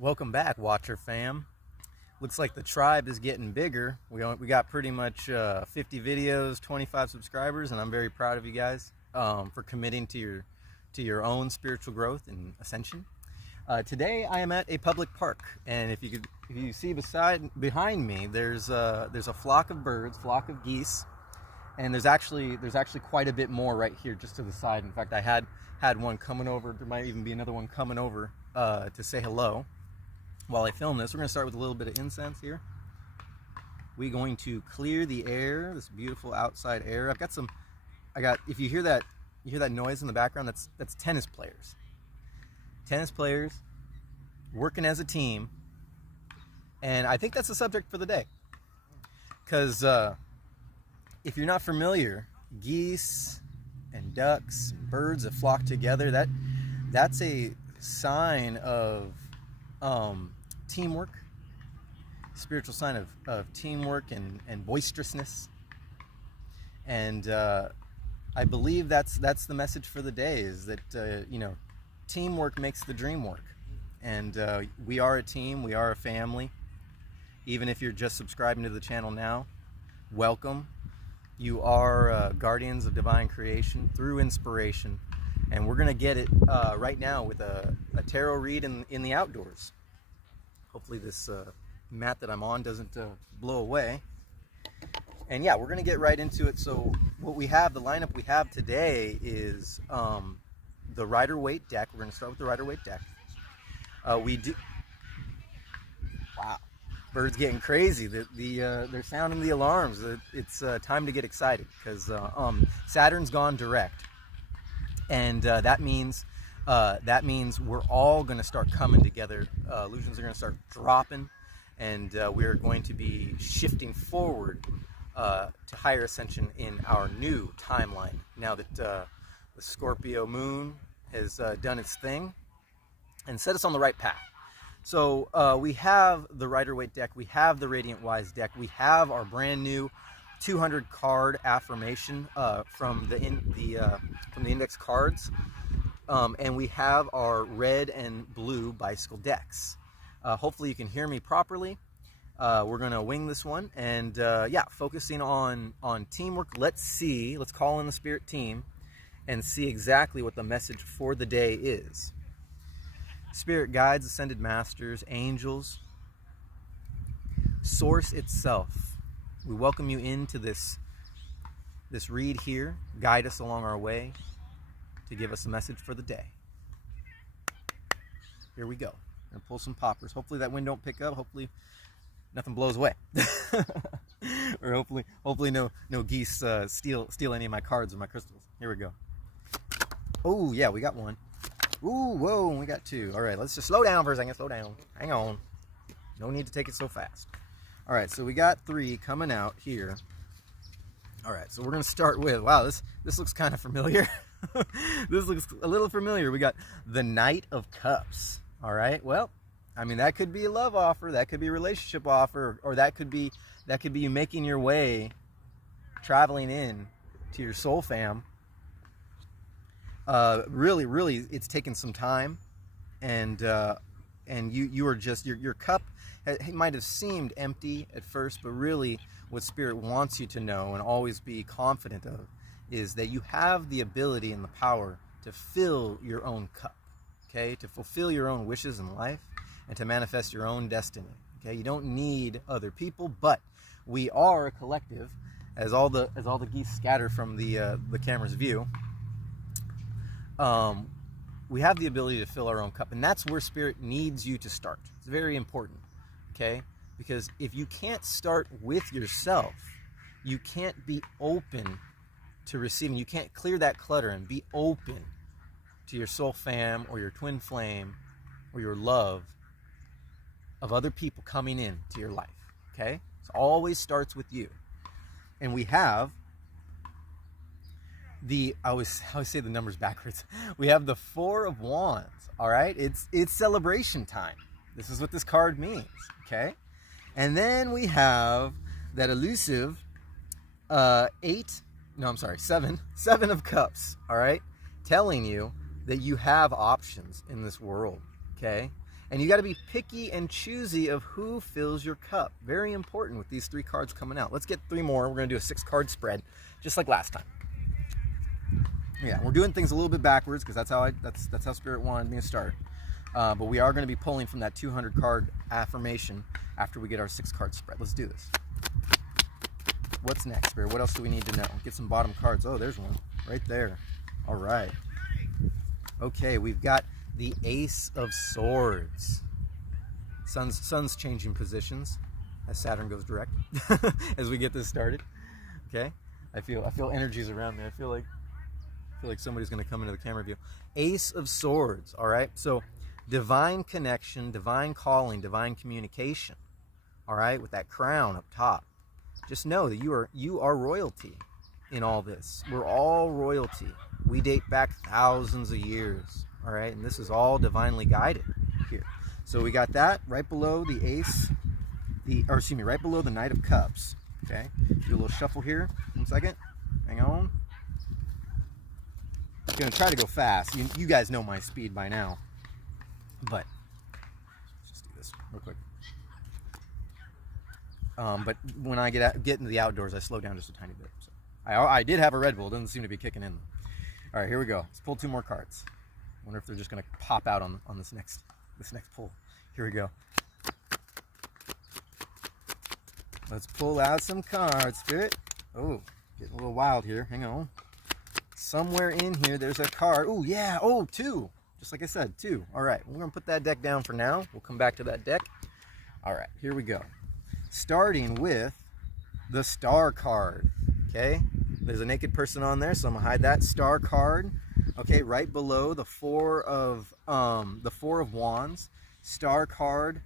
Welcome back, Watcher fam. Looks like the tribe is getting bigger. We got pretty much 50 videos, 25 subscribers, and I'm very proud of you guys for committing to your own spiritual growth and ascension. Today I am at a public park, and if you see behind me, there's a flock of birds, flock of geese, and there's actually quite a bit more right here just to the side. In fact, I had one coming over. There might even be another one coming over to say hello. While I film this, we're going to start with a little bit of incense here. We're going to clear the air, this beautiful outside air. If you hear that noise in the background, that's tennis players. Tennis players working as a team. And I think that's the subject for the day. Because if you're not familiar, geese and ducks and birds that flock together, that's a sign of teamwork, spiritual sign of teamwork and boisterousness. And I believe that's the message for the day, is that teamwork makes the dream work. And we are a team, we are a family. Even if you're just subscribing to the channel now, welcome. You are guardians of divine creation through inspiration. And we're going to get it right now with a tarot read in the outdoors. Hopefully this mat that I'm on doesn't blow away. And yeah, we're going to get right into it. So the lineup we have today is the Rider-Waite deck. We're going to start with the Rider-Waite deck. Wow, birds getting crazy. They're sounding the alarms. It's time to get excited because Saturn's gone direct. And that means we're all going to start coming together. Illusions are going to start dropping, and we're going to be shifting forward to higher ascension in our new timeline. Now that the Scorpio moon has done its thing and set us on the right path. So we have the Rider-Waite deck, we have the Radiant Wise deck, we have our brand new 200 card affirmation from the index cards, and we have our red and blue bicycle decks. Hopefully you can hear me properly. We're gonna wing this one, and yeah, focusing on teamwork. Let's call in the spirit team and see exactly what the message for the day is. Spirit guides, ascended masters, angels, source itself, we welcome you into this read here. Guide us along our way to give us a message for the day. Here we go. I'm gonna pull some poppers. Hopefully that wind don't pick up. Hopefully nothing blows away. Or hopefully no geese steal any of my cards or my crystals. Here we go. Oh yeah, we got one. Ooh, whoa, we got two. All right, let's just slow down for a second. Slow down. Hang on. No need to take it so fast. All right, so we got three coming out here. All right, so we're going to start with, wow, this looks kind of familiar. This looks a little familiar. We got the Knight of Cups. All right, well, I mean, that could be a love offer, that could be a relationship offer, or that could be you making your way, traveling in to your soul fam. Really, it's taken some time, and you are just your cup. It might have seemed empty at first, but really what Spirit wants you to know and always be confident of is that you have the ability and the power to fill your own cup, okay? To fulfill your own wishes in life and to manifest your own destiny, okay? You don't need other people, but we are a collective, as all the geese scatter from the camera's view. We have the ability to fill our own cup, and that's where Spirit needs you to start. It's very important. Okay? Because if you can't start with yourself, you can't be open to receiving. You can't clear that clutter and be open to your soul fam or your twin flame or your love of other people coming in to your life. Okay? It always starts with you. And we have I always say the numbers backwards. We have the Four of Wands. All right? It's celebration time. This is what this card means, okay? And then we have that elusive seven of cups, all right? Telling you that you have options in this world, okay? And you got to be picky and choosy of who fills your cup. Very important with these 3 cards coming out. Let's get 3 more. We're going to do a 6-card spread, just like last time. Yeah, we're doing things a little bit backwards because that's how Spirit wanted me to start. But we are going to be pulling from that 200 card affirmation after we get our 6-card spread. Let's do this. What's next, Spirit? What else do we need to know? Get some bottom cards. Oh, there's one right there. All right. Okay, we've got the Ace of Swords. Sun's changing positions as Saturn goes direct as we get this started. Okay, I feel energies around me. I feel like somebody's going to come into the camera view. Ace of Swords. All right, so divine connection, divine calling, divine communication. All right, with that crown up top. Just know that you are royalty in all this. We're all royalty. We date back thousands of years. All right, and this is all divinely guided here. So we got that right below the Ace, right below the Knight of Cups. Okay, do a little shuffle here. 1 second. Hang on. I'm gonna try to go fast. You guys know my speed by now, but let's just do this real quick. But when I get into the outdoors, I slow down just a tiny bit. So I did have a Red Bull. It doesn't seem to be kicking in. All right, here we go. Let's pull 2 more cards. Wonder if they're just going to pop out on this next pull. Here we go. Let's pull out some cards, Spirit. Oh, getting a little wild here. Hang on. Somewhere in here, there's a card. Oh, yeah. Oh, 2. Just like I said, 2. All right, we're going to put that deck down for now. We'll come back to that deck. All right, here we go. Starting with the Star card. Okay, there's a naked person on there, so I'm going to hide that Star card. Okay, right below the Four of Wands, Star card,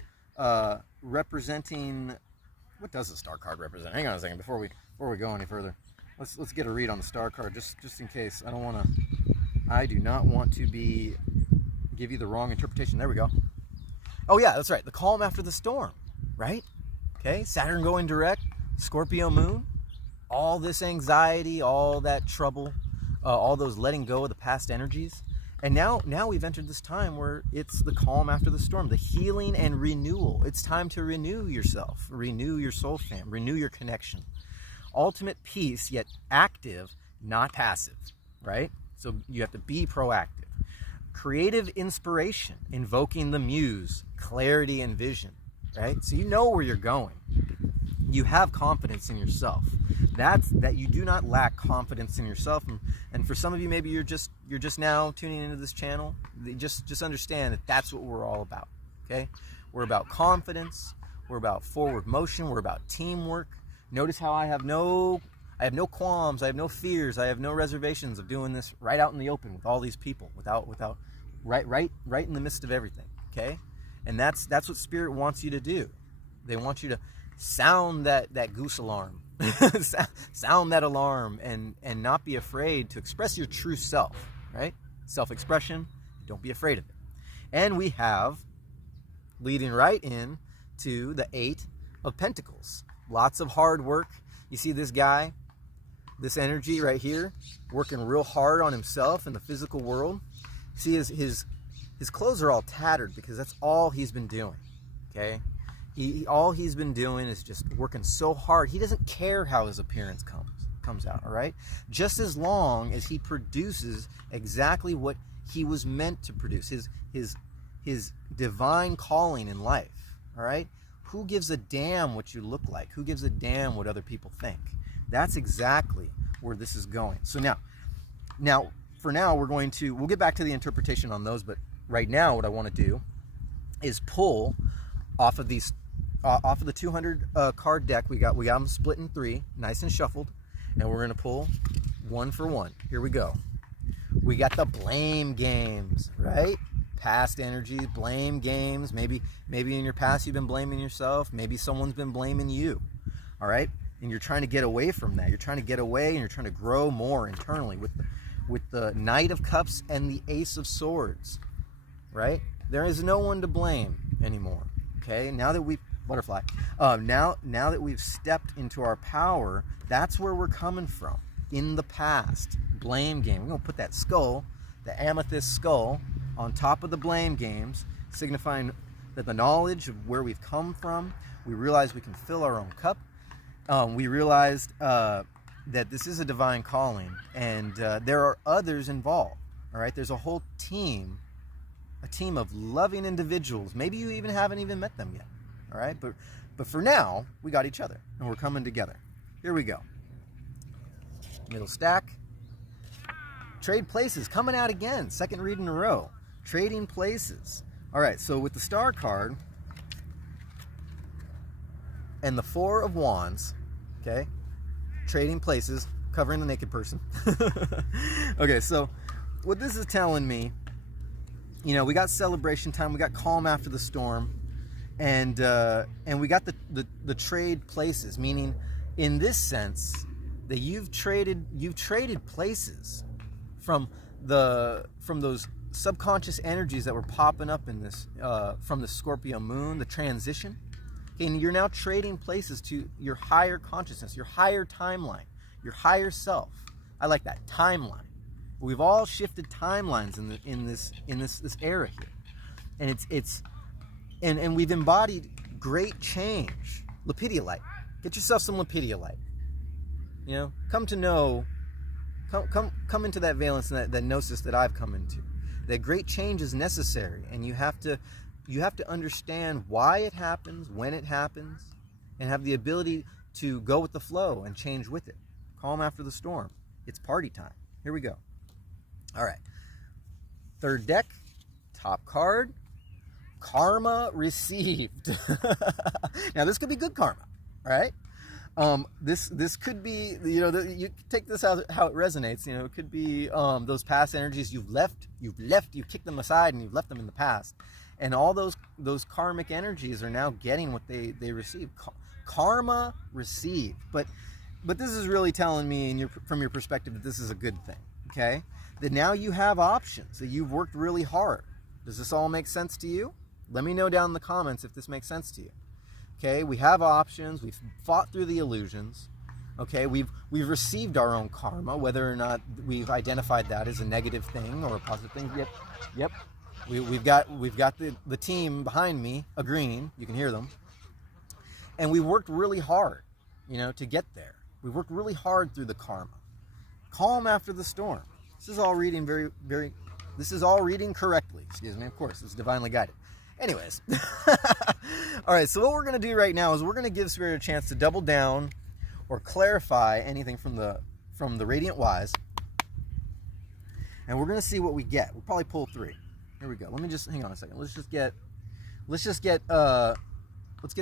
representing. What does the Star card represent? Hang on a second before we go any further. Let's get a read on the Star card just in case. I do not want to give you the wrong interpretation. There we go. Oh yeah, that's right. The calm after the storm, right? Okay, Saturn going direct, Scorpio moon, all this anxiety, all that trouble. All those letting go of the past energies. And now we've entered this time where it's the calm after the storm, the healing and renewal. It's time to renew yourself, renew your soul fam, renew your connection. Ultimate peace, yet active, not passive, right? So you have to be proactive. Creative inspiration, invoking the muse, clarity and vision, right? So you know where you're going. You have confidence in yourself. That you do not lack confidence in yourself. And for some of you, maybe you're just now tuning into this channel. Just understand that that's what we're all about. Okay, we're about confidence. We're about forward motion. We're about teamwork. Notice how I have no qualms. I have no fears. I have no reservations of doing this right out in the open with all these people, without right in the midst of everything. Okay, and that's what Spirit wants you to do. They want you to sound that goose alarm. Sound that alarm and not be afraid to express your true self, right? Self-expression, don't be afraid of it. And we have, leading right in to the 8 of Pentacles. Lots of hard work. You see this guy, this energy right here, working real hard on himself in the physical world. See his clothes are all tattered because that's all he's been doing, okay? All he's been doing is just working so hard. He doesn't care how his appearance comes out, all right? Just as long as he produces exactly what he was meant to produce, his divine calling in life, all right? Who gives a damn what you look like? Who gives a damn what other people think? That's exactly where this is going. So now for now, we'll get back to the interpretation on those, but right now what I want to do is pull off of the 200 card deck. We got them split in 3, nice and shuffled, and we're gonna pull 1 for 1. Here we go. We got the blame games, right? Past energies, blame games. Maybe in your past you've been blaming yourself. Maybe someone's been blaming you. All right, and you're trying to get away from that. You're trying to get away, and you're trying to grow more internally with the Knight of Cups and the Ace of Swords. Right? There is no one to blame anymore. Okay, now that now that we've stepped into our power, that's where we're coming from. In the past, blame game. We're gonna put that skull, the amethyst skull, on top of the blame games, signifying that the knowledge of where we've come from, we realized we can fill our own cup. We realized that this is a divine calling, and there are others involved. All right, there's a whole team, a team of loving individuals. Maybe you even haven't even met them yet. All right, but for now, we got each other, and we're coming together. Here we go. Middle stack. Trade places coming out again. Second read in a row. Trading places. All right, so with the star card and the Four of Wands, okay, trading places, covering the naked person. Okay, so what this is telling me, you know, we got celebration time, we got calm after the storm, and we got the trade places, meaning in this sense that you've traded places from those subconscious energies that were popping up in this from the Scorpio moon, the transition. Okay, and you're now trading places to your higher consciousness, your higher timeline, your higher self. I like that, timeline. We've all shifted timelines in this era here, and we've embodied great change. Lepidolite, get yourself some lepidolite. You know, come into that valence and that gnosis that I've come into. That great change is necessary, and you have to understand why it happens, when it happens, and have the ability to go with the flow and change with it. Calm after the storm. It's party time. Here we go. All right. Third deck, top card, karma received. Now this could be good karma, right? This could be, you know, you take this how it resonates. You know, it could be those past energies you've kicked them aside and you've left them in the past, and all those karmic energies are now getting what they received. Karma received, but this is really telling me, from your perspective, that this is a good thing. Okay, that now you have options, that you've worked really hard. Does this all make sense to you? Let me know down in the comments if this makes sense to you. Okay, we have options. We've fought through the illusions. Okay, we've received our own karma, whether or not we've identified that as a negative thing or a positive thing. Yep. We've got the team behind me agreeing. You can hear them. And we worked really hard, you know, to get there. We worked really hard through the karma. Calm after the storm. This is all reading this is all reading correctly. Excuse me, of course, it's divinely guided. Anyways. All right, so what we're going to do right now is we're going to give Spirit a chance to double down or clarify anything from the Radiant Wise. And we're going to see what we get. We'll probably pull 3. Here we go. Let me just hang on a second. Let's get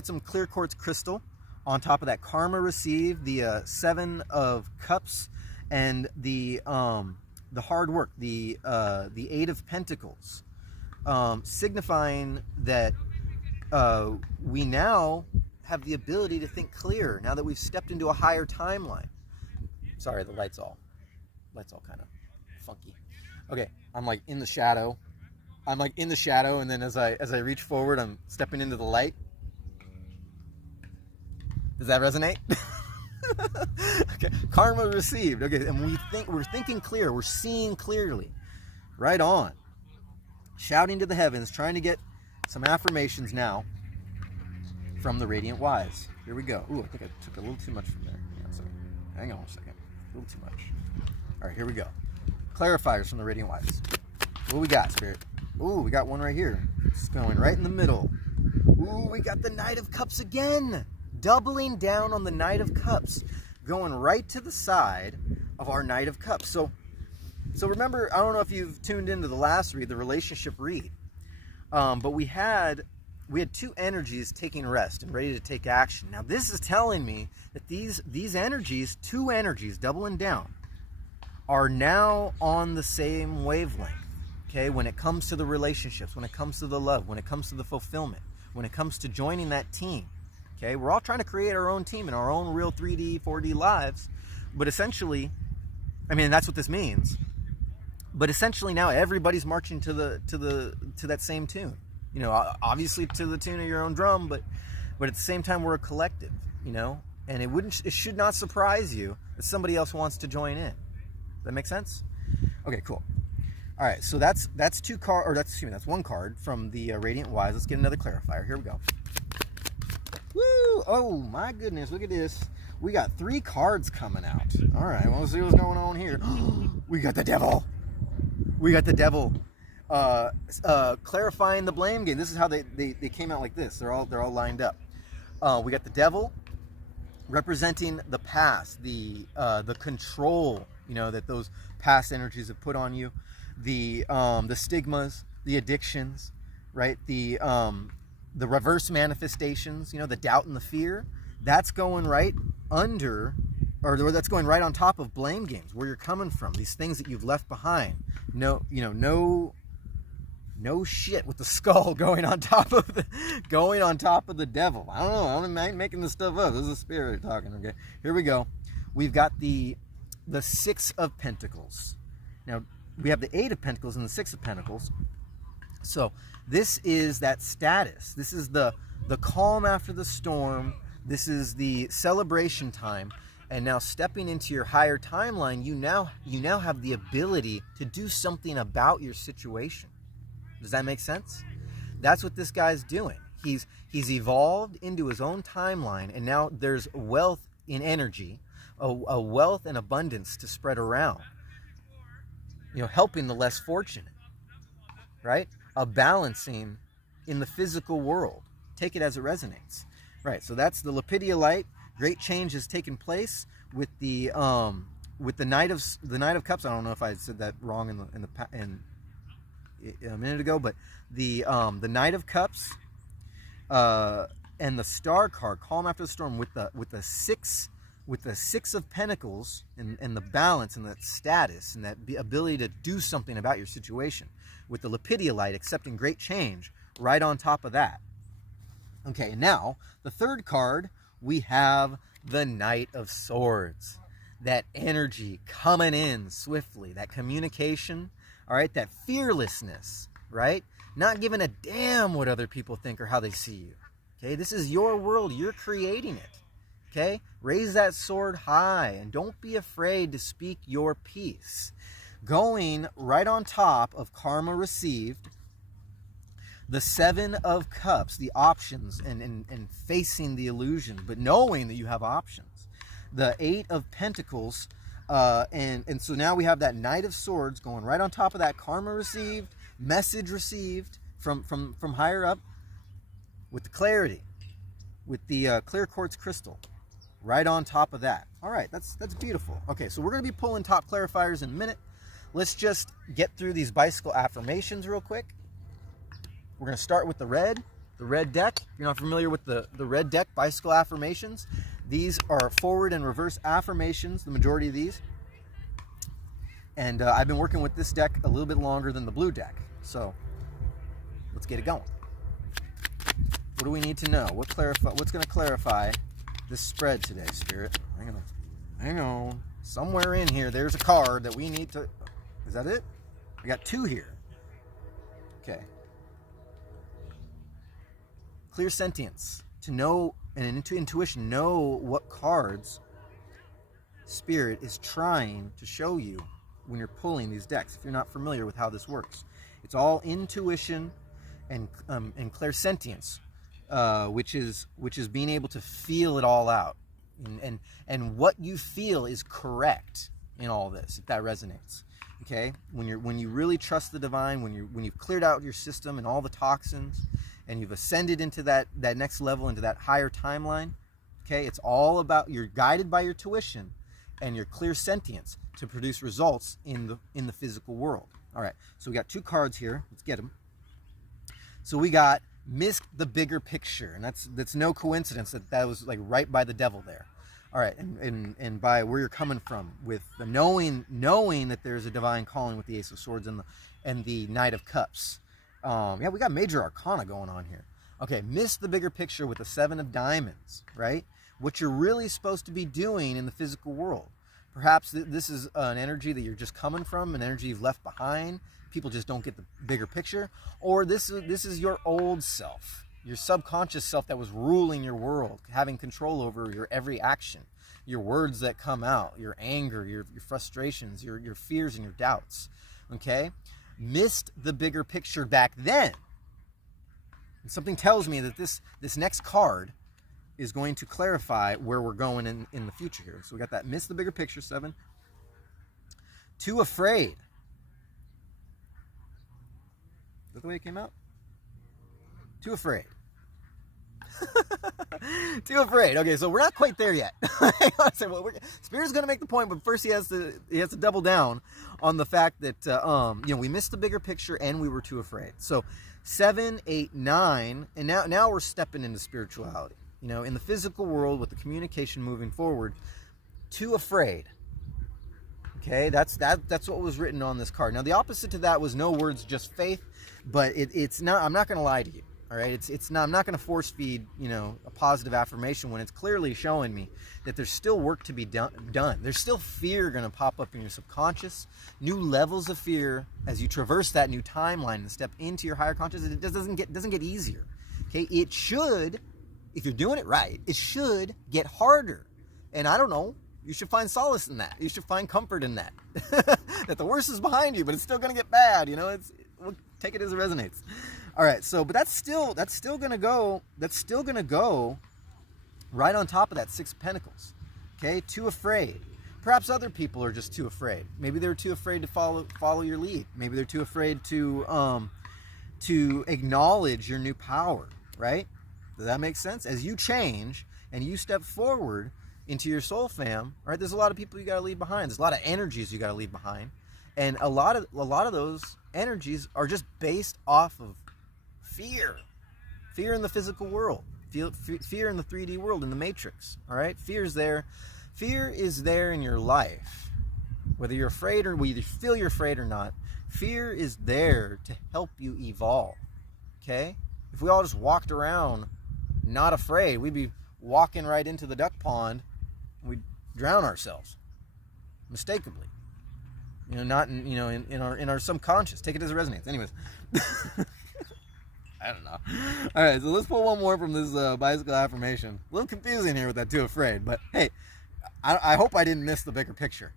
some clear quartz crystal on top of that karma received, the 7 of Cups, and the hard work, the 8 of Pentacles, signifying that we now have the ability to think clear now that we've stepped into a higher timeline. Sorry, the light's all kind of funky. Okay, I'm like in the shadow. And then as I reach forward, I'm stepping into the light. Does that resonate? Okay, karma received. Okay, and we're thinking clear, we're seeing clearly. Right on. Shouting to the heavens, trying to get some affirmations now from the Radiant Wise. Here we go. Ooh, I think I took a little too much from there. Hang on a second. A little too much. All right, here we go. Clarifiers from the Radiant Wise. What we got, Spirit? Ooh, we got one right here. It's going right in the middle. Ooh, we got the Knight of Cups again. Doubling down on the Knight of Cups. Going right to the side of our Knight of Cups. So remember, I don't know if you've tuned into the last read, the relationship read. But we had 2 energies taking rest and ready to take action. Now this is telling me that these energies, 2 energies doubling down, are now on the same wavelength. Okay, when it comes to the relationships, when it comes to the love, when it comes to the fulfillment, when it comes to joining that team. Okay, we're all trying to create our own team in our own real 3D, 4D lives. But essentially, I mean, that's what this means. But essentially now everybody's marching to that same tune. You know, obviously to the tune of your own drum, but at the same time we're a collective, you know? And it should not surprise you that somebody else wants to join in. Does that make sense? Okay, cool. All right, so that's that's one card from the Radiant Wise. Let's get another clarifier. Here we go. Woo! Oh my goodness, look at this. We got 3 cards coming out. All right, well, let's see what's going on here. We got the devil. We got the devil. Clarifying the blame game. This is how they came out like this. They're all lined up. We got the devil representing the past, the control, you know, that those past energies have put on you, the stigmas, the addictions, right? The reverse manifestations, you know, the doubt and the fear. That's going right under, or that's going right on top of blame games, where you're coming from, these things that you've left behind. No shit with the skull going on top of the devil. I don't know. I'm making this stuff up. This is a spirit talking. Okay, here we go. We've got the 6 of Pentacles. Now we have the 8 of Pentacles and the 6 of Pentacles. So this is that status. This is the calm after the storm. This is the celebration time. And now stepping into your higher timeline, you now have the ability to do something about your situation. Does that make sense? That's what this guy's doing. He's evolved into his own timeline, and now there's wealth in energy, a wealth and abundance to spread around. You know, helping the less fortunate, right? A balancing in the physical world. Take it as it resonates. Right, so that's the Lapidia light. Great change has taken place with the Knight of Cups. I don't know if I said that wrong in a minute ago, but the Knight of Cups and the Star card, calm after the storm, with the six of Pentacles and the balance and that status and that ability to do something about your situation, with the Lapidia light, accepting great change right on top of that. Okay, now the third card, we have the Knight of Swords. That energy coming in swiftly, that communication, all right, that fearlessness, right? Not giving a damn what other people think or how they see you. Okay, this is your world. You're creating it. Okay, raise that sword high and don't be afraid to speak your piece. Going right on top of karma received, the 7 of Cups, the options and facing the illusion, but knowing that you have options. The 8 of Pentacles, and so now we have that Knight of Swords going right on top of that karma received, message received from higher up, with the clarity, with the clear quartz crystal, right on top of that. All right, that's beautiful. Okay, so we're going to be pulling top clarifiers in a minute. Let's just get through these bicycle affirmations real quick. We're going to start with the red deck. If you're not familiar with the red deck bicycle affirmations, these are forward and reverse affirmations, the majority of these. And I've been working with this deck a little bit longer than the blue deck. So let's get it going. What do we need to know? What's going to clarify this spread today, Spirit? Hang on. Somewhere in here, there's a card that we need to... Is that it? I got 2 here. Okay. Clear sentience, to know, and intuition, know what cards Spirit is trying to show you when you're pulling these decks. If you're not familiar with how this works, it's all intuition and clairsentience, which is being able to feel it all out, and what you feel is correct in all this, if that resonates. Okay, when you really trust the divine, when you've cleared out your system and all the toxins, and you've ascended into that next level, into that higher timeline, okay, it's all about, you're guided by your tuition and your clear sentience to produce results in the physical world. All right, so we got 2 cards here. Let's get them. So we got missed the bigger picture, and that's no coincidence that was like right by the devil there. All right, and by where you're coming from, with the knowing that there's a divine calling with the Ace of Swords and the Knight of Cups. Yeah, we got major arcana going on here. Okay, miss the bigger picture with the 7 of Diamonds, right? What you're really supposed to be doing in the physical world. Perhaps this is an energy that you're just coming from, an energy you've left behind. People just don't get the bigger picture. Or this is your old self, your subconscious self that was ruling your world, having control over your every action, your words that come out, your anger, your frustrations, your fears and your doubts. Okay? missed the bigger picture back then. And something tells me that this next card is going to clarify where we're going in the future here. So we got that missed the bigger picture, 7. Too afraid. Is that the way it came out? Too afraid. Too afraid. Okay, so we're not quite there yet. Spirit's going to make the point, but first he has to double down on the fact that we missed the bigger picture and we were too afraid. So 7, 8, 9, and now we're stepping into spirituality. In the physical world with the communication moving forward, too afraid. Okay, that's what was written on this card. Now the opposite to that was no words, just faith. But it's not. I'm not going to lie to you. All right, it's not. I'm not going to force feed a positive affirmation when it's clearly showing me that there's still work to be done. There's still fear going to pop up in your subconscious. New levels of fear as you traverse that new timeline and step into your higher consciousness. It doesn't get easier. Okay, it should, if you're doing it right, it should get harder. And I don't know. You should find solace in that. You should find comfort in that. That the worst is behind you, but it's still going to get bad. We'll take it as it resonates. All right, so but that's still gonna go right on top of that 6 of Pentacles. Okay, too afraid. Perhaps other people are just too afraid. Maybe they're too afraid to follow your lead. Maybe they're too afraid to acknowledge your new power. Right? Does that make sense? As you change and you step forward into your soul fam, all right, there's a lot of people you got to leave behind. There's a lot of energies you got to leave behind, and a lot of those energies are just based off of fear in the physical world, fear in the 3D world, in the matrix. All right, fear is there in your life, whether you're afraid or whether you feel you're afraid or not. Fear is there to help you evolve. Okay, if we all just walked around not afraid, we'd be walking right into the duck pond and we'd drown ourselves mistakenly. Not in our subconscious. Take it as it resonates. Anyways. I don't know. All right, so let's pull one more from this bicycle affirmation. A little confusing here with that too afraid, but hey, I hope I didn't miss the bigger picture.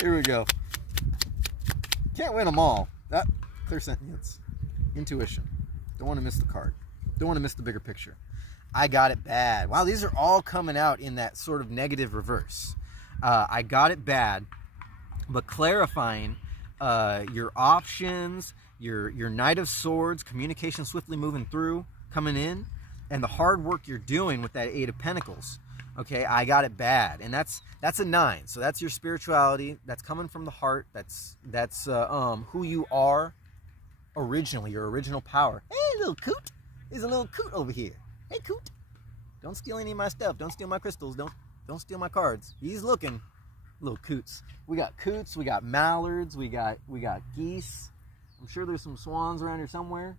Here we go. Can't win them all. Clear sentence. Intuition. Don't want to miss the card. Don't want to miss the bigger picture. I got it bad. Wow, these are all coming out in that sort of negative reverse. I got it bad, but clarifying your options, your Knight of Swords, communication swiftly moving through, coming in, and the hard work you're doing with that 8 of Pentacles. Okay, I got it bad, and that's a 9. So that's your spirituality. That's coming from the heart. That's who you are originally, your original power. Hey, little coot. There's a little coot over here. Hey, coot. Don't steal any of my stuff. Don't steal my crystals. Don't steal my cards. He's looking. Little coots. We got coots. We got mallards. We got geese. I'm sure there's some swans around here somewhere.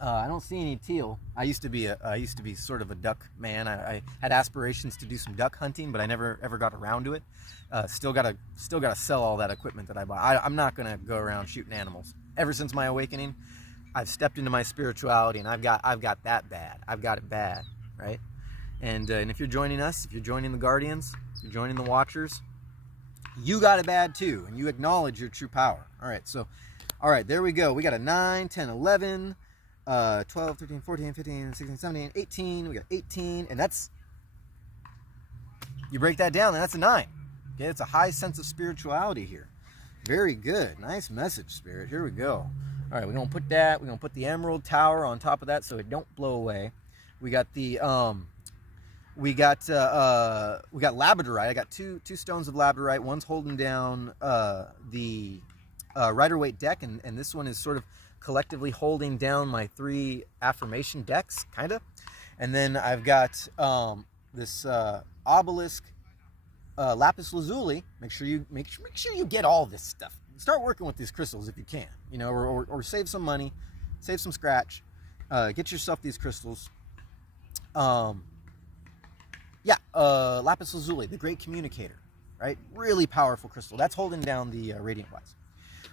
I don't see any teal. I used to be sort of a duck man. I had aspirations to do some duck hunting, but I never ever got around to it. Still gotta sell all that equipment that I bought. I'm not gonna go around shooting animals. Ever since my awakening, I've stepped into my spirituality, and I've got that bad. I've got it bad, right? And if you're joining us, if you're joining the Guardians, if you're joining the Watchers, you got it bad too, and you acknowledge your true power. All right, so, all right, there we go. We got a 9, 10, 11, 12, 13, 14, 15, 16, 17, 18. We got 18, and that's, you break that down, and that's a 9. Okay, it's a high sense of spirituality here. Very good. Nice message, Spirit. Here we go. All right, we're gonna put that. We're gonna put the Emerald Tower on top of that so it don't blow away. We got the we got labradorite. I got two stones of labradorite. One's holding down the Rider-Waite deck, and this one is sort of collectively holding down my 3 affirmation decks, kind of. And then I've got this obelisk lapis lazuli. Make sure you get all this stuff. Start working with these crystals if you can, or save some money, save some scratch, get yourself these crystals. Lapis lazuli, the great communicator, right? Really powerful crystal. That's holding down the radiant wise.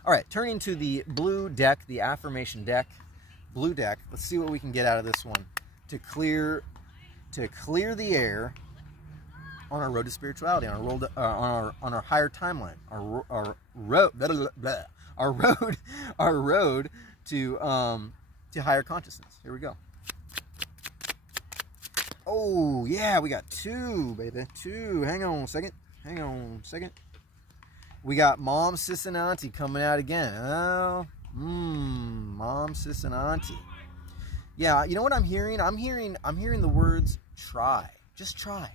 All right, turning to the blue deck, the affirmation deck, blue deck. Let's see what we can get out of this one to clear the air on our road to spirituality, on our higher timeline, our road to higher consciousness. Here we go. Oh yeah, we got 2, baby, 2. Hang on a second. We got mom, sis, and auntie coming out again. Oh, mom, sis, and auntie. Yeah, you know what I'm hearing? I'm hearing the words try. Just try.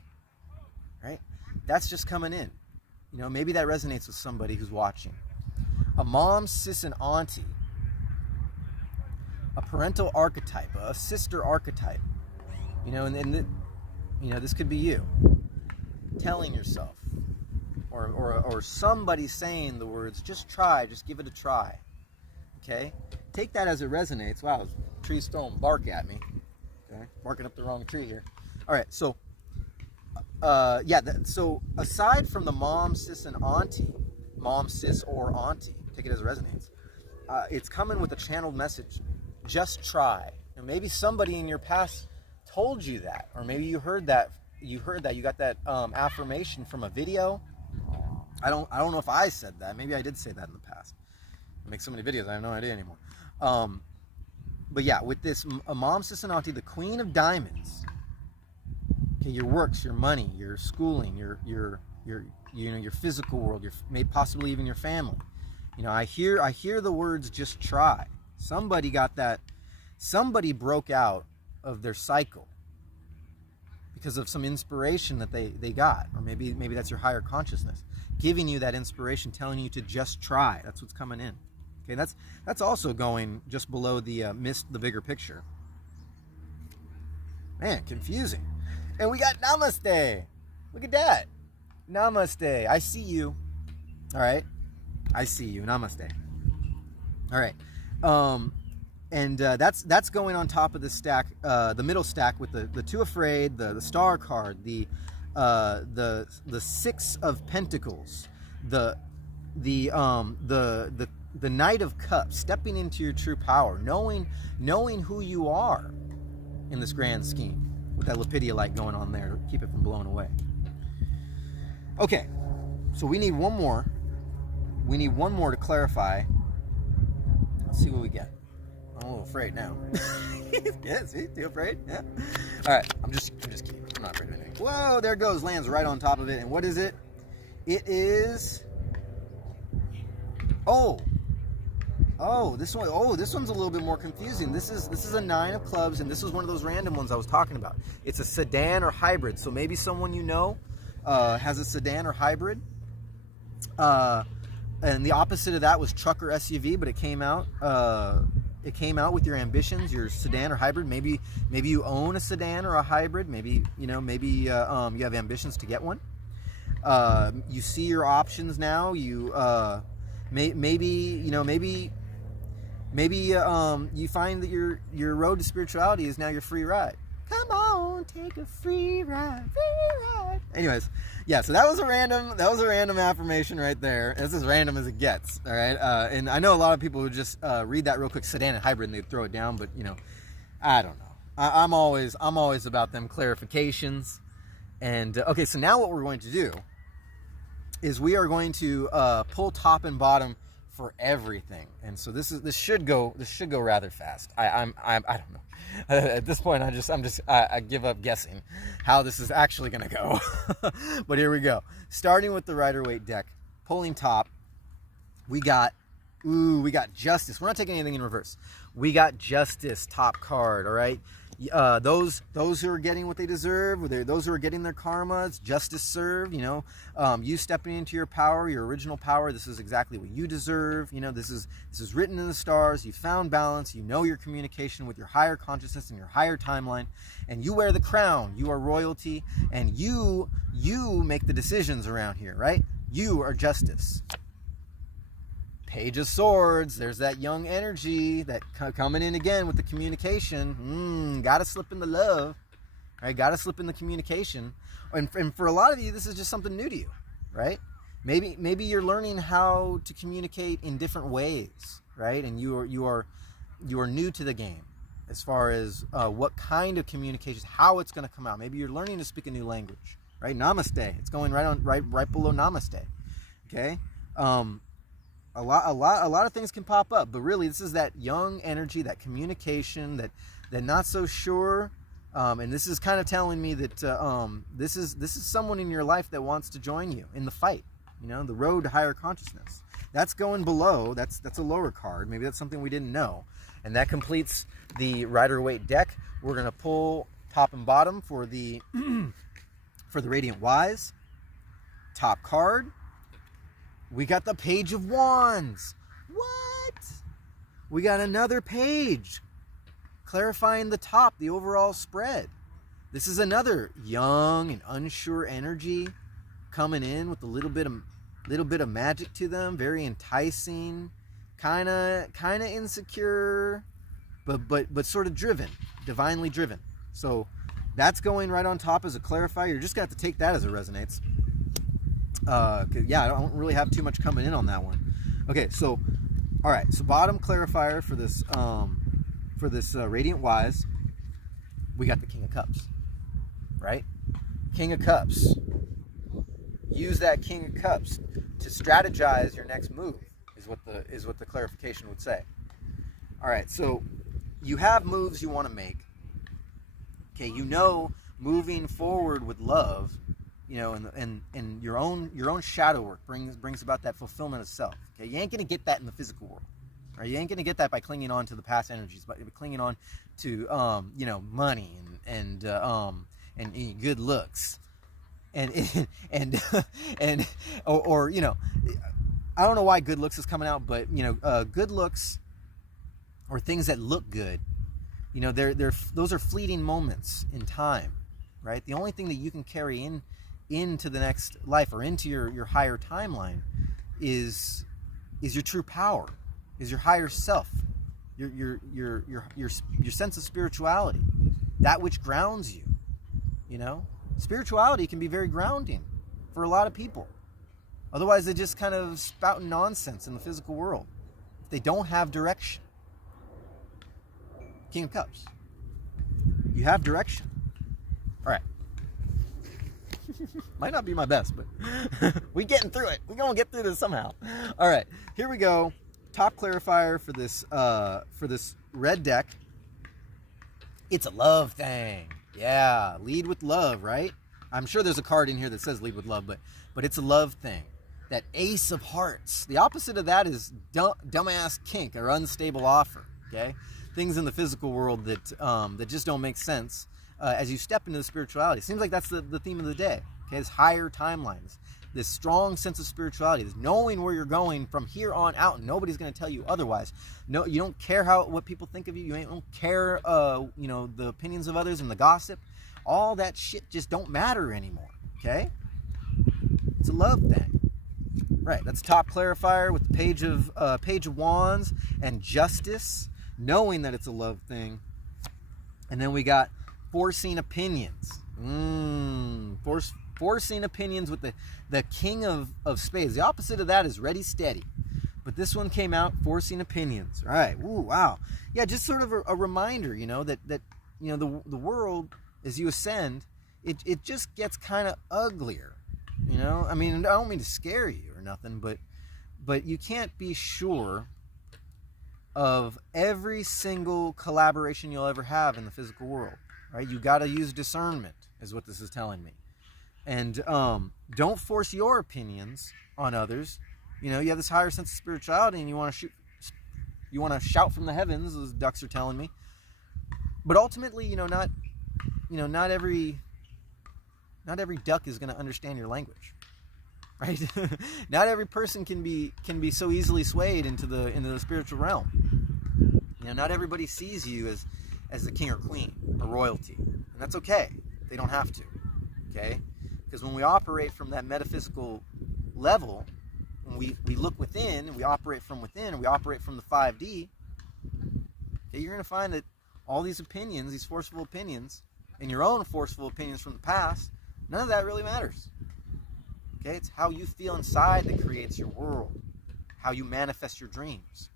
Right? That's just coming in. You know, maybe that resonates with somebody who's watching. A mom, sis, and auntie. A parental archetype, a sister archetype. You know, and this could be you telling yourself, or somebody saying the words, just try, just give it a try. Okay? Take that as it resonates. Wow, trees throwing bark at me. Okay? Barking up the wrong tree here. All right, so, so aside from the mom, sis, and auntie, mom, sis, or auntie, take it as it resonates, it's coming with a channeled message. Just try. And maybe somebody in your past told you that, or maybe you heard that, you got that affirmation from a video. I don't know if I said that. Maybe I did say that in the past. I make so many videos, I have no idea anymore. But yeah, with this mom, sis, and auntie, the Queen of Diamonds. Okay, your works, your money, your schooling, your physical world, maybe possibly even your family. You know, I hear the words just try. Somebody got that. Somebody broke out of their cycle because of some inspiration that they got, or maybe that's your higher consciousness giving you that inspiration, telling you to just try. That's what's coming in. Okay, that's also going just below the the bigger picture. Man, confusing. And we got namaste. Look at that. Namaste. I see you. All right. I see you. Namaste. All right. And that's going on top of the stack, the middle stack with the 2 Afraid, the Star card, the 6 of Pentacles, the Knight of Cups, stepping into your true power, knowing who you are in this grand scheme, with that Lepidia light going on there to keep it from blowing away. Okay, so we need one more. We need one more to clarify. Let's see what we get. I'm a little afraid now. Yeah, see? Too afraid? Yeah. All right, I'm just kidding. I'm not afraid of anything. Whoa, there it goes. Lands right on top of it. And what is it? It is... this one. Oh, this one's a little bit more confusing. This is a 9 of clubs, and this is one of those random ones I was talking about. It's a sedan or hybrid. So maybe someone you know has a sedan or hybrid. And the opposite of that was truck or SUV, but it came out. It came out with your ambitions, your sedan or hybrid. Maybe you own a sedan or a hybrid. Maybe you have ambitions to get one. You see your options now. You maybe you find that your road to spirituality is now your free ride. Come on, take a free ride. Anyways, yeah, so that was a random affirmation right there. It's as random as it gets, all right? And I know a lot of people who just read that real quick, sedan and hybrid, and they throw it down, but, I don't know. I'm always about them clarifications. And, okay, so now what we're going to do is we are going to pull top and bottom for everything. And so this should go rather fast. I don't know. At this point, I give up guessing how this is actually going to go. But here we go. Starting with the Rider-Waite deck, pulling top, we got Justice. We're not taking anything in reverse. We got Justice, top card, all right? Those who are getting what they deserve, those who are getting their karma, it's justice served, you stepping into your power, your original power. This is exactly what you deserve. This is written in the stars. You found balance. You know your communication with your higher consciousness and your higher timeline, and you wear the crown. You are royalty, and you make the decisions around here, right? You are justice. Page of Swords, there's that young energy that coming in again with the communication. Gotta slip in the love, right? Gotta slip in the communication. And for a lot of you, this is just something new to you, right? Maybe you're learning how to communicate in different ways, right? And you are new to the game as far as what kind of communication, how it's going to come out. Maybe you're learning to speak a new language, right? Namaste. It's going right below Namaste. Okay. A lot of things can pop up, but really this is that young energy, that communication, that not so sure. And this is kind of telling me that this is someone in your life that wants to join you in the fight. The road to higher consciousness. That's going below. That's a lower card. Maybe that's something we didn't know. And that completes the Rider-Waite deck. We're gonna pull top and bottom for the Radiant Wise. Top card. We got the Page of Wands. What? We got another page clarifying the top, the overall spread. This is another young and unsure energy coming in with a little bit of magic to them, very enticing, kind of insecure, but sort of driven, divinely driven. So that's going right on top as a clarifier. You're just got to take that as it resonates. Yeah, I don't really have too much coming in on that one. Okay, so all right, so bottom clarifier for this Radiant Wise, we got the King of Cups, right? King of Cups. Use that King of Cups to strategize your next move, is what the clarification would say. All right, so you have moves you want to make. Okay, moving forward with love, and your own shadow work brings about that fulfillment of self. Okay, you ain't gonna get that in the physical world. Right? You ain't gonna get that by clinging on to the past energies, but clinging on to money and good looks. And or I don't know why good looks is coming out, but good looks or things that look good, those are fleeting moments in time, right? The only thing that you can carry into the next life or into your higher timeline is your true power, is your higher self, your sense of spirituality, that which grounds you. Spirituality can be very grounding for a lot of people. Otherwise, they just kind of spouting nonsense in the physical world. They don't have direction. King of Cups. You have direction. All right. Might not be my best, but we getting through it. We're going to get through this somehow. All right. Here we go. Top clarifier for this red deck. It's a love thing. Yeah, lead with love, right? I'm sure there's a card in here that says lead with love, but it's a love thing. That Ace of Hearts. The opposite of that is dumbass kink or unstable offer, okay? Things in the physical world that just don't make sense as you step into the spirituality. Seems like that's the theme of the day, okay? This higher timelines, this strong sense of spirituality, this knowing where you're going from here on out, and nobody's going to tell you otherwise. No, you don't care what people think of you. You don't care, the opinions of others and the gossip. All that shit just don't matter anymore. Okay, it's a love thing, right? That's top clarifier with the Page of Wands and Justice, knowing that it's a love thing. And then we got forcing opinions. Forcing opinions with the King of Spades. The opposite of that is ready, steady. But this one came out, forcing opinions. All right. Ooh, wow. Yeah, just sort of a reminder, that the world, as you ascend, it just gets kind of uglier. I mean, I don't mean to scare you or nothing, but you can't be sure of every single collaboration you'll ever have in the physical world, right? You got to use discernment, is what this is telling me. And don't force your opinions on others. You have this higher sense of spirituality, and you want to shout from the heavens, as ducks are telling me. But ultimately, not every duck is going to understand your language, right? Not every person can be so easily swayed into the spiritual realm. Not everybody sees you as the king or queen or royalty, and that's okay. They don't have to, okay? Because when we operate from that metaphysical level, when we look within and we operate from within and we operate from the 5D, okay, you're going to find that all these opinions, these forceful opinions, and your own forceful opinions from the past, none of that really matters. Okay, it's how you feel inside that creates your world, how you manifest your dreams.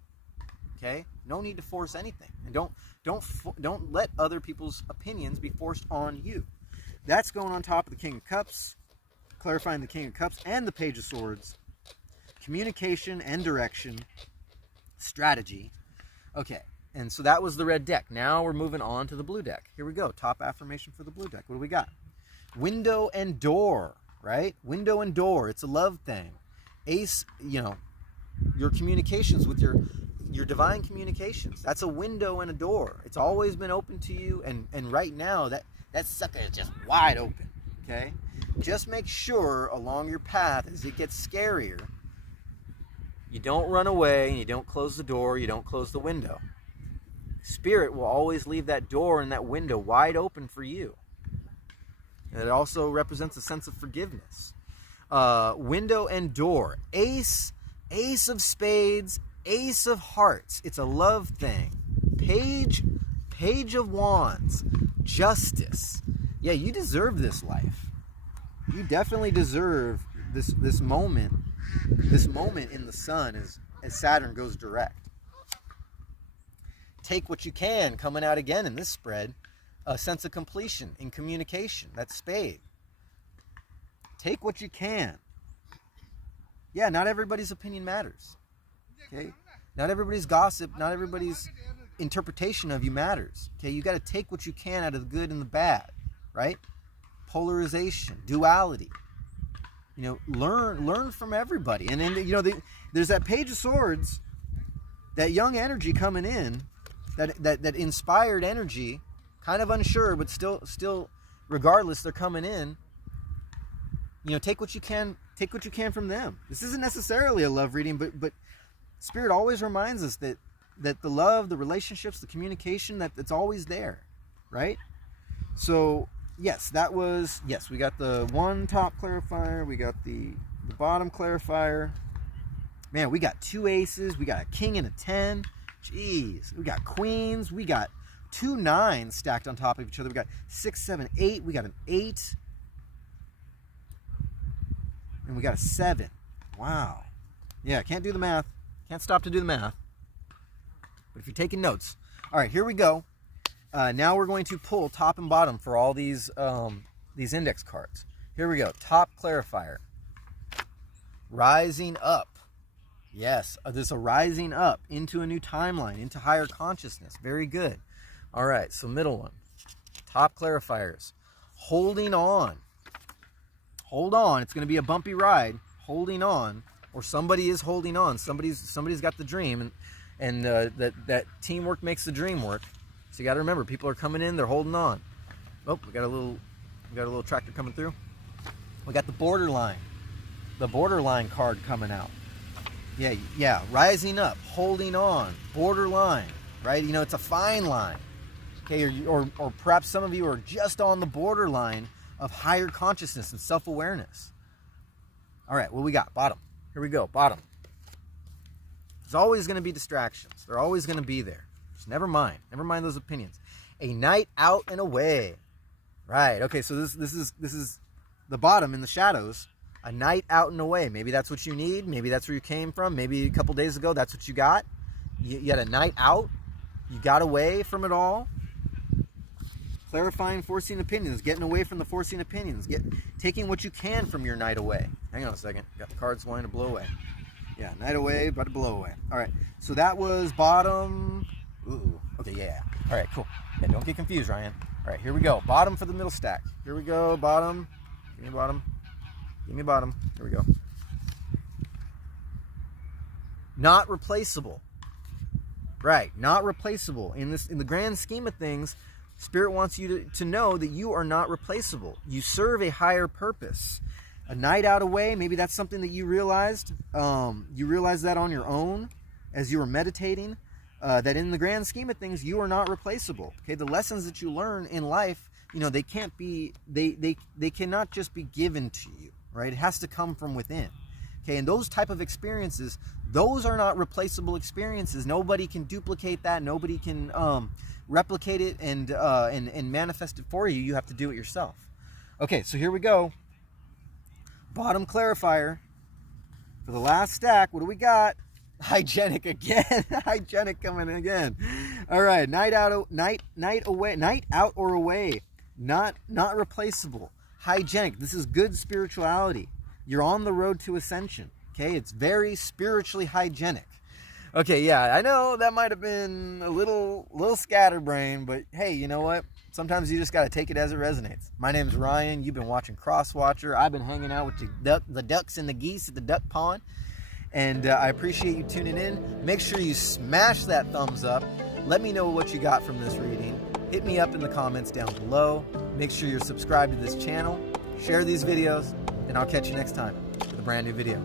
Okay, no need to force anything, and don't let other people's opinions be forced on you. That's going on top of the King of Cups, clarifying the King of Cups and the Page of Swords. Communication and direction, strategy. Okay, and so that was the red deck. Now we're moving on to the blue deck. Here we go. Top affirmation for the blue deck. What do we got? Window and door, right? Window and door. It's a love thing. Ace, you know, your communications with your divine communications. That's a window and a door. It's always been open to you, and right now that sucker is just wide open. Okay? Just make sure along your path as it gets scarier, you don't run away, and you don't close the door, you don't close the window. Spirit will always leave that door and that window wide open for you. And it also represents a sense of forgiveness. Window and door. Ace of spades, ace of hearts. It's a love thing. Page of wands. Justice. Yeah, you deserve this life. You definitely deserve this moment. This moment in the sun as Saturn goes direct. Take what you can, coming out again in this spread. A sense of completion in communication. That's spade. Take what you can. Yeah, not everybody's opinion matters. Okay? Not everybody's gossip, not everybody's interpretation of you matters. Okay? You got to take what you can out of the good and the bad, right? Polarization, duality. You know, learn from everybody. And then, you know, there's that Page of Swords, that young energy coming in, that inspired energy, kind of unsure, but still, regardless, they're coming in. You know, take what you can from them. This isn't necessarily a love reading, but Spirit always reminds us that the love, the relationships, the communication, that's always there, right? So yes, we got the one top clarifier, we got the bottom clarifier. Man, we got 2 aces, we got a king and a 10. Jeez, we got queens, we got 2 9s stacked on top of each other. We got 6, 7, 8, we got an 8. And we got a 7. Wow. Yeah, can't do the math. Can't stop to do the math. But if you're taking notes. All right, here we go. Now we're going to pull top and bottom for all these index cards. Here we go. Top clarifier. Rising up. Yes, there's a rising up into a new timeline, into higher consciousness. Very good. All right, so middle one. Top clarifiers. Holding on. Hold on. It's going to be a bumpy ride. Holding on. Or somebody is holding on. Somebody's got the dream, and that teamwork makes the dream work. So you got to remember, people are coming in, they're holding on. Oh, we got a little tractor coming through. We got the borderline card coming out. Yeah, rising up, holding on, borderline, right? You know, it's a fine line. Okay, or perhaps some of you are just on the borderline of higher consciousness and self-awareness. All right, what we got? Bottom. Here we go, bottom. There's always going to be distractions. They're always going to be there. Just never mind those opinions. A night out and away. Right, okay, so this is the bottom in the shadows. A night out and away. Maybe that's what you need. Maybe that's where you came from. Maybe a couple days ago, that's what you got. You had a night out. You got away from it all. Clarifying, forcing opinions. Getting away from the forcing opinions. Taking what you can from your night away. Hang on a second. Got the cards wanting to blow away. Yeah, night away, about to blow away. All right, so that was bottom. Ooh, okay, yeah. All right, cool. Yeah, don't get confused, Ryan. All right, here we go. Bottom for the middle stack. Here we go, bottom. Give me bottom. Give me bottom. Here we go. Not replaceable. Right, not replaceable. In the grand scheme of things, Spirit wants you to know that you are not replaceable. You serve a higher purpose. A night out away, maybe that's something that you realized. You realized that on your own as you were meditating. That in the grand scheme of things, you are not replaceable. Okay, the lessons that you learn in life, you know, they can't be, they cannot just be given to you. Right? It has to come from within. Okay, and those type of experiences, those are not replaceable experiences. Nobody can duplicate that. Nobody can replicate it and manifest it for you. You have to do it yourself. Okay, so here we go. Bottom clarifier for the last stack. What do we got? Hygienic again. Hygienic coming again. All right, night out or away. not replaceable, hygienic. This is good spirituality. You're on the road to ascension. Okay, it's very spiritually hygienic. Okay, yeah, I know that might have been a little scatterbrained, but hey, you know what? Sometimes you just got to take it as it resonates. My name's Ryan. You've been watching Crosswatcher. I've been hanging out with the ducks and the geese at the duck pond, and I appreciate you tuning in. Make sure you smash that thumbs up. Let me know what you got from this reading. Hit me up in the comments down below. Make sure you're subscribed to this channel. Share these videos, and I'll catch you next time with a brand new video.